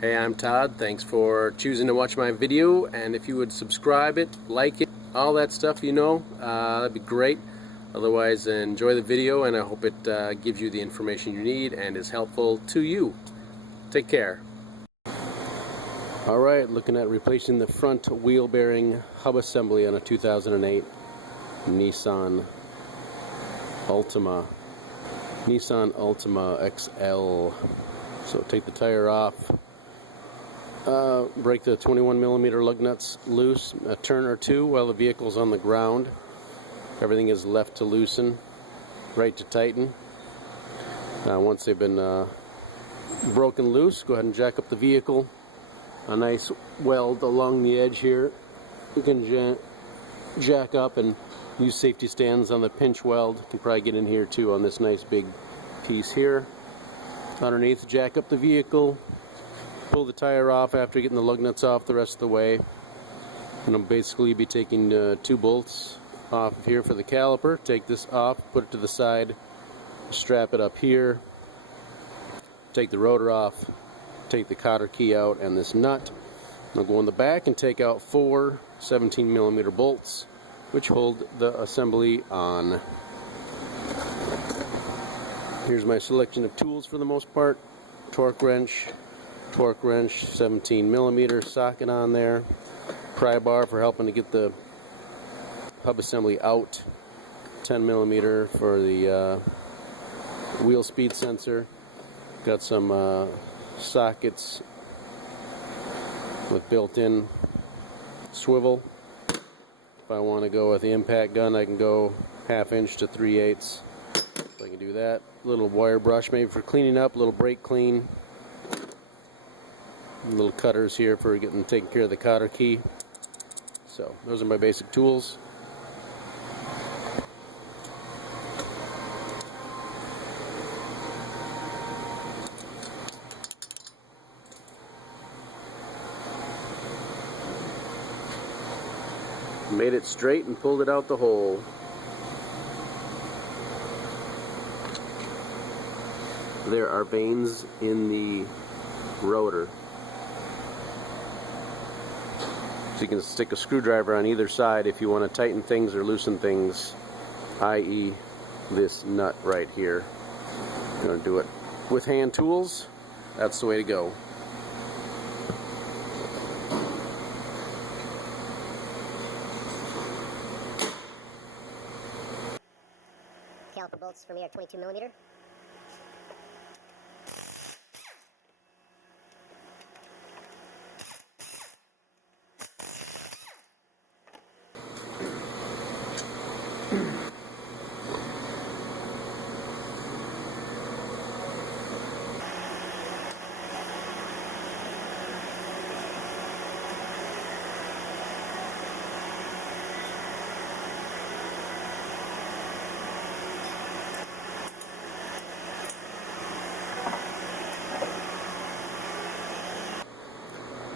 Hey, I'm Todd. Thanks for choosing to watch my video, and if you would subscribe it, like it, all that stuff, that'd be great. Otherwise, enjoy the video, and I hope it gives you the information you need and is helpful to you. Take care. Alright, looking at replacing the front wheel bearing hub assembly on a 2008 Nissan Altima. Nissan Altima XL. So take the tire off. Break the 21mm lug nuts loose a turn or two while the vehicle's on the ground. Everything is left to loosen, right to tighten. Once they've been broken loose, go ahead and jack up the vehicle. A nice weld along the edge here. You can jack up and use safety stands on the pinch weld. You can probably get in here too on this nice big piece here. Underneath, jack up the vehicle. Pull the tire off after getting the lug nuts off the rest of the way. And I'll basically be taking 2 bolts off of here for the caliper. Take this off, put it to the side, strap it up here, take the rotor off, take the cotter key out and this nut. I'll go in the back and take out 4 17mm bolts which hold the assembly on. Here's my selection of tools for the most part. Torque wrench, 17mm socket on there, pry bar for helping to get the hub assembly out, 10mm for the wheel speed sensor. Got some sockets with built-in swivel. If I want to go with the impact gun, I can go 1/2 inch to 3/8. So I can do that. Little wire brush maybe for cleaning up, a little brake clean. Little cutters here for taking care of the cotter key. So those are my basic tools. Made it straight and pulled it out the hole. There are veins in the rotor. So you can stick a screwdriver on either side if you want to tighten things or loosen things, i.e. this nut right here. You're going to do it with hand tools. That's the way to go. Caliper bolts for me are 22mm.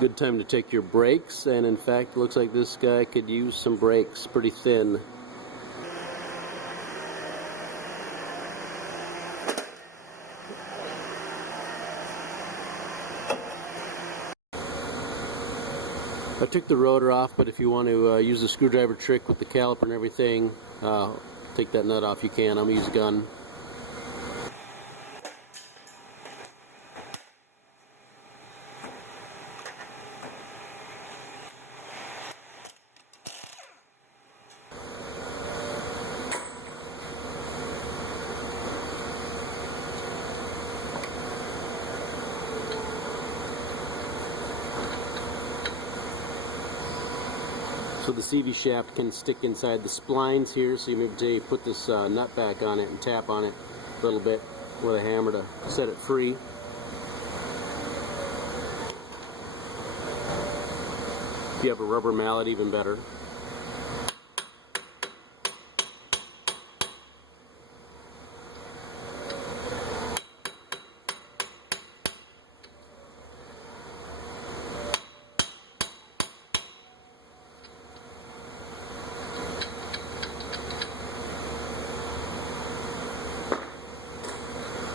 Good time to take your brakes, and in fact looks like this guy could use some brakes, pretty thin. I took the rotor off, but if you want to use the screwdriver trick with the caliper and everything, take that nut off, you can. I'm going to use a gun. So the CV shaft can stick inside the splines here, so you maybe put this nut back on it and tap on it a little bit with a hammer to set it free. If you have a rubber mallet, even better.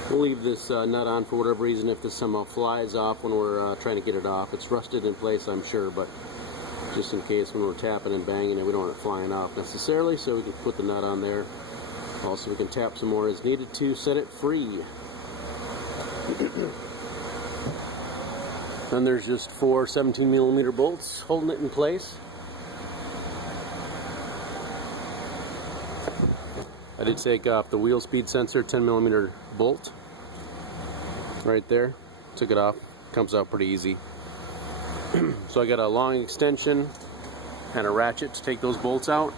We'll leave this nut on for whatever reason if this somehow flies off when we're trying to get it off. It's rusted in place, I'm sure, but just in case when we're tapping and banging it, we don't want it flying off necessarily, so we can put the nut on there. Also, we can tap some more as needed to set it free. Then there's just 4 17mm bolts holding it in place. I did take off the wheel speed sensor 10mm bolt right there. Took it off. Comes out pretty easy. So I got a long extension and a ratchet to take those bolts out.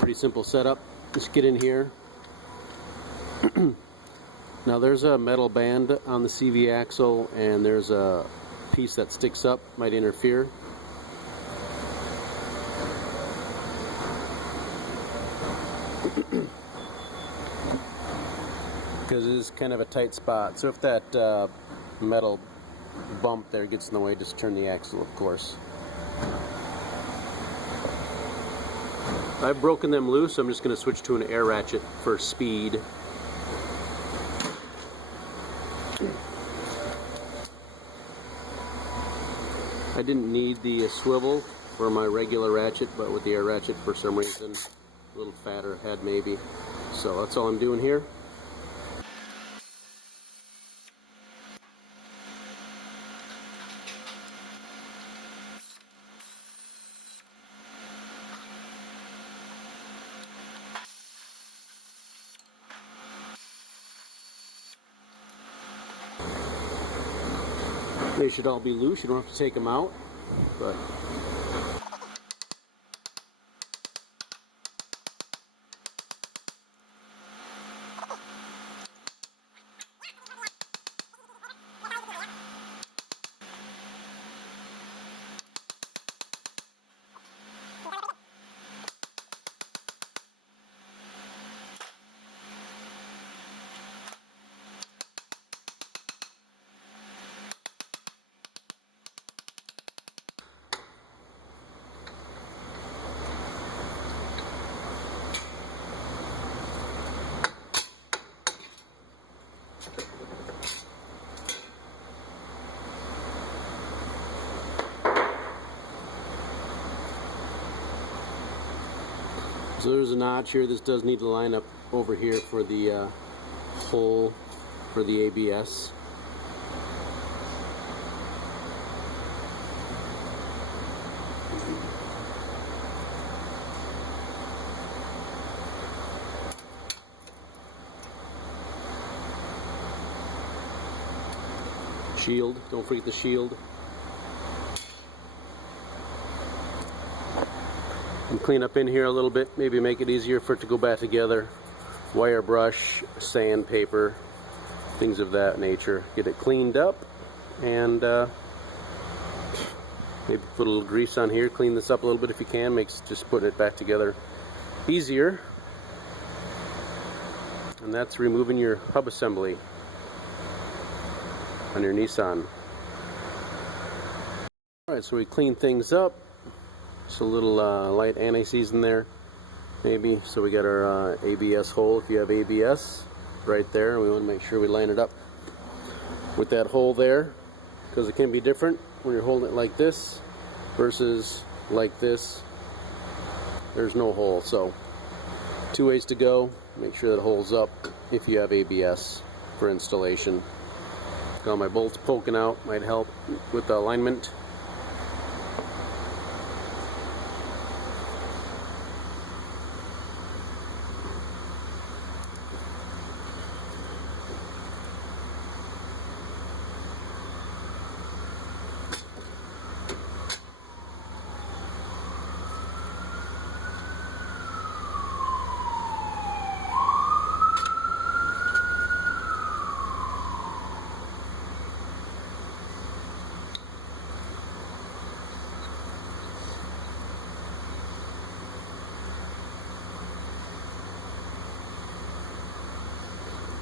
Pretty simple setup. Just get in here. Now there's a metal band on the CV axle and there's a piece that sticks up, might interfere. Because it is kind of a tight spot. So if that metal bump there gets in the way, just turn the axle, of course. I've broken them loose, so I'm just going to switch to an air ratchet for speed. I didn't need the swivel for my regular ratchet, but with the air ratchet, for some reason, a little fatter head maybe. So that's all I'm doing here. They should all be loose, you don't have to take them out, but so there's a notch here. This does need to line up over here for the hole for the ABS. Shield, don't forget the shield. And clean up in here a little bit, maybe make it easier for it to go back together. Wire brush, sandpaper, things of that nature. Get it cleaned up and maybe put a little grease on here, clean this up a little bit if you can, makes just putting it back together easier. And that's removing your hub assembly on your Nissan. Alright, so we clean things up. Just a little light anti-seize there, maybe. So we got our ABS hole, if you have ABS, right there. We want to make sure we line it up with that hole there, because it can be different when you're holding it like this versus like this. There's no hole, so 2 ways to go. Make sure that hole's up if you have ABS for installation. Got my bolts poking out, might help with the alignment.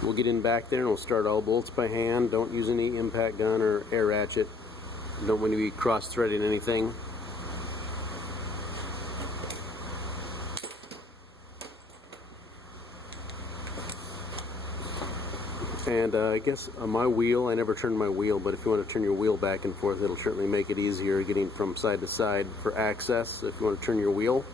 We'll get in back there and we'll start all bolts by hand. Don't use any impact gun or air ratchet. Don't want to be cross-threading anything. And I guess on my wheel, I never turned my wheel, but if you want to turn your wheel back and forth, it'll certainly make it easier getting from side to side for access if you want to turn your wheel.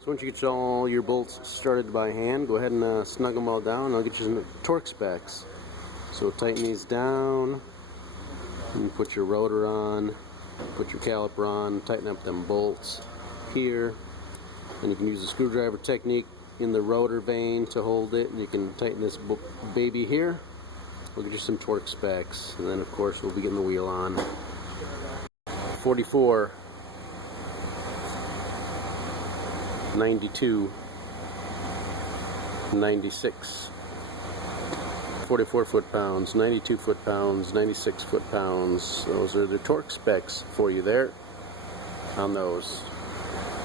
So once you get all your bolts started by hand, go ahead and snug them all down, and I'll get you some torque specs. So tighten these down, and put your rotor on, put your caliper on, tighten up them bolts here, and you can use the screwdriver technique in the rotor vane to hold it, and you can tighten this baby here. We'll get you some torque specs, and then of course we'll be getting the wheel on. 44, 92, 96, 44 foot-pounds, 92 foot-pounds, 96 foot-pounds. Those are the torque specs for you there on those.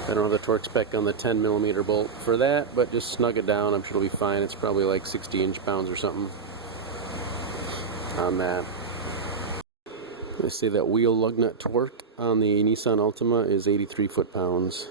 I don't have the torque spec on the 10mm bolt for that, but just snug it down. I'm sure it'll be fine. It's probably like 60 inch-pounds or something on that. They say that wheel lug nut torque on the Nissan Altima is 83 foot-pounds.